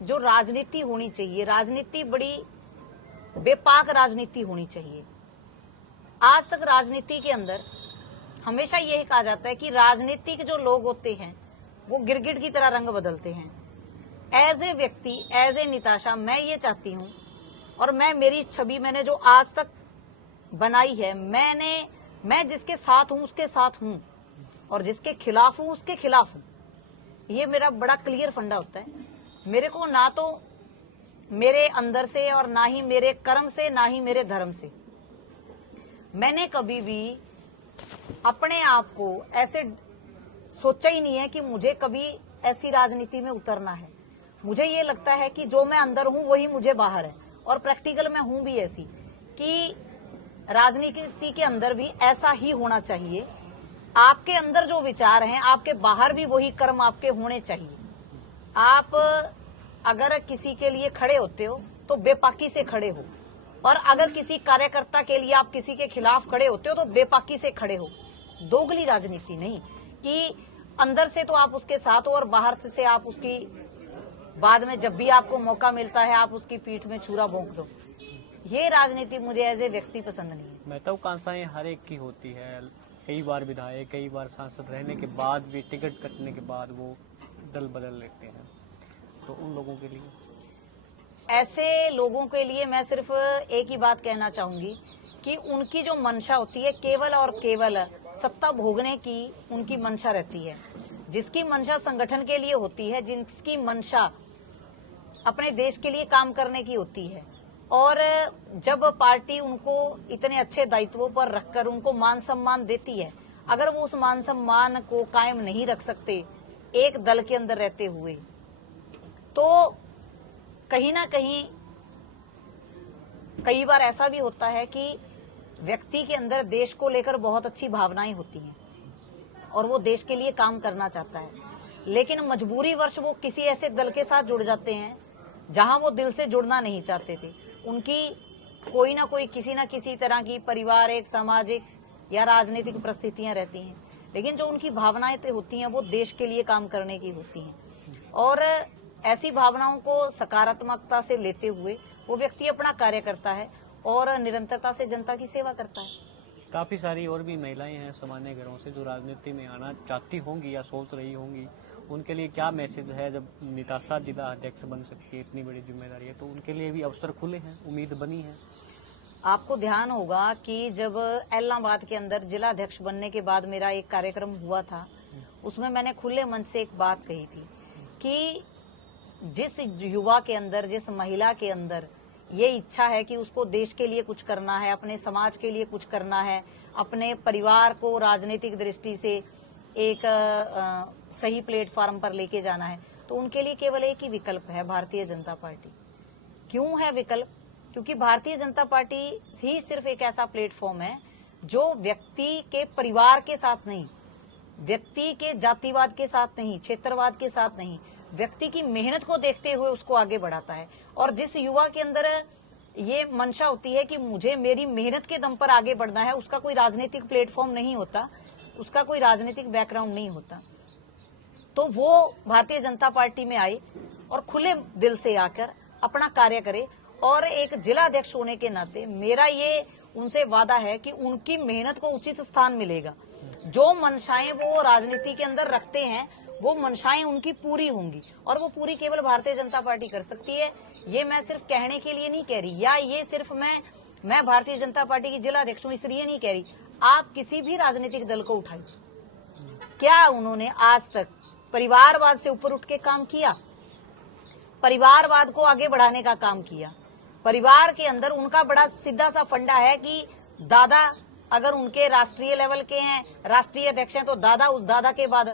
जो राजनीति होनी चाहिए, राजनीति बड़ी बेपाक राजनीति होनी चाहिए। आज तक राजनीति के अंदर हमेशा यही कहा जाता है कि राजनीतिक जो लोग होते हैं वो गिरगिट की तरह रंग बदलते हैं। एज ए व्यक्ति, एज ए निताशा, मैं ये चाहती हूं और मेरी छवि मैंने जो आज तक बनाई है, मैं जिसके साथ हूं उसके साथ हूं और जिसके खिलाफ हूं उसके खिलाफ हूं। ये मेरा बड़ा क्लियर फंडा होता है। मेरे को ना तो मेरे अंदर से और ना ही मेरे कर्म से, ना ही मेरे धर्म से मैंने कभी भी अपने आप को ऐसे सोचा ही नहीं है कि मुझे कभी ऐसी राजनीति में उतरना है। मुझे ये लगता है कि जो मैं अंदर हूं वही मुझे बाहर है और प्रैक्टिकल में हूं भी ऐसी कि राजनीति के अंदर भी ऐसा ही होना चाहिए। आपके अंदर जो विचार हैं, आपके बाहर भी वही कर्म आपके होने चाहिए। आप अगर किसी के लिए खड़े होते हो तो बेपाकी से खड़े हो, और अगर किसी कार्यकर्ता के लिए आप किसी के खिलाफ खड़े होते हो तो बेपाकी से खड़े हो। दोगली राजनीति नहीं कि अंदर से तो आप उसके साथ हो और बाहर से आप उसकी बाद में जब भी आपको मौका मिलता है आप उसकी पीठ में छुरा भोंक दो। ये राजनीति मुझे एज ए व्यक्ति पसंद नहीं है। महत्वाकांक्षाएं हर एक की होती है। कई बार विधायक, कई बार सांसद रहने के बाद भी, टिकट कटने के बाद वो दल बदल लेते हैं। तो उन लोगों के लिए, ऐसे लोगों के लिए मैं सिर्फ एक ही बात कहना चाहूंगी कि उनकी जो मंशा होती है केवल और केवल सत्ता भोगने की उनकी मंशा रहती है। जिसकी मंशा संगठन के लिए होती है, जिसकी मंशा अपने देश के लिए काम करने की होती है, और जब पार्टी उनको इतने अच्छे दायित्वों पर रखकर उनको मान सम्मान देती है, अगर वो उस मान सम्मान को कायम नहीं रख सकते एक दल के अंदर रहते हुए, तो कहीं ना कहीं कई बार ऐसा भी होता है कि व्यक्ति के अंदर देश को लेकर बहुत अच्छी भावनाएं होती हैं और वो देश के लिए काम करना चाहता है, लेकिन मजबूरीवश वो किसी ऐसे दल के साथ जुड़ जाते हैं जहां वो दिल से जुड़ना नहीं चाहते थे। उनकी कोई ना कोई किसी ना किसी तरह की पारिवारिक, सामाजिक या राजनीतिक परिस्थितियां रहती हैं, लेकिन जो उनकी भावनाएं होती हैं वो देश के लिए काम करने की होती हैं। और ऐसी भावनाओं को सकारात्मकता से लेते हुए वो व्यक्ति अपना कार्य करता है और निरंतरता से जनता की सेवा करता है। काफी सारी और भी महिलाएं हैं सामान्य घरों से जो राजनीति में आना चाहती होंगी या सोच रही होंगी, उनके लिए क्या मैसेज है? जब निताशा जिला अध्यक्ष बन सकती है, इतनी बड़ी जिम्मेदारी है, तो उनके लिए भी अवसर खुले हैं, उम्मीद बनी है। आपको ध्यान होगा कि जब इलाहाबाद के अंदर जिला अध्यक्ष बनने के बाद मेरा एक कार्यक्रम हुआ था, उसमें मैंने खुले मन से एक बात कही थी कि जिस युवा के अंदर, जिस महिला के अंदर ये इच्छा है कि उसको देश के लिए कुछ करना है, अपने समाज के लिए कुछ करना है, अपने परिवार को राजनीतिक दृष्टि से एक सही प्लेटफॉर्म पर लेके जाना है, तो उनके लिए केवल एक ही विकल्प है, भारतीय जनता पार्टी। क्यों है विकल्प? क्योंकि भारतीय जनता पार्टी ही सिर्फ एक ऐसा प्लेटफॉर्म है जो व्यक्ति के परिवार के साथ नहीं, व्यक्ति के जातिवाद के साथ नहीं, क्षेत्रवाद के साथ नहीं, व्यक्ति की मेहनत को देखते हुए उसको आगे बढ़ाता है। और जिस युवा के अंदर ये मंशा होती है कि मुझे मेरी मेहनत के दम पर आगे बढ़ना है, उसका कोई राजनीतिक प्लेटफॉर्म नहीं होता, उसका कोई राजनीतिक बैकग्राउंड नहीं होता, तो वो भारतीय जनता पार्टी में आए और खुले दिल से आकर अपना कार्य करे। और एक जिला अध्यक्ष होने के नाते मेरा ये उनसे वादा है कि उनकी मेहनत को उचित स्थान मिलेगा। जो मंशाएं वो राजनीति के अंदर रखते हैं वो मंशाएं उनकी पूरी होंगी, और वो पूरी केवल भारतीय जनता पार्टी कर सकती है। ये मैं सिर्फ कहने के लिए नहीं कह रही, या ये सिर्फ मैं भारतीय जनता पार्टी की जिला अध्यक्ष हूं इसलिए नहीं कह रही। आप किसी भी राजनीतिक दल को उठाइए, क्या उन्होंने आज तक परिवारवाद से ऊपर उठ के काम किया? परिवारवाद को आगे बढ़ाने का काम किया। परिवार के अंदर उनका बड़ा सीधा सा फंडा है कि दादा अगर उनके राष्ट्रीय लेवल के हैं, राष्ट्रीय अध्यक्ष हैं, तो दादा उस दादा के बाद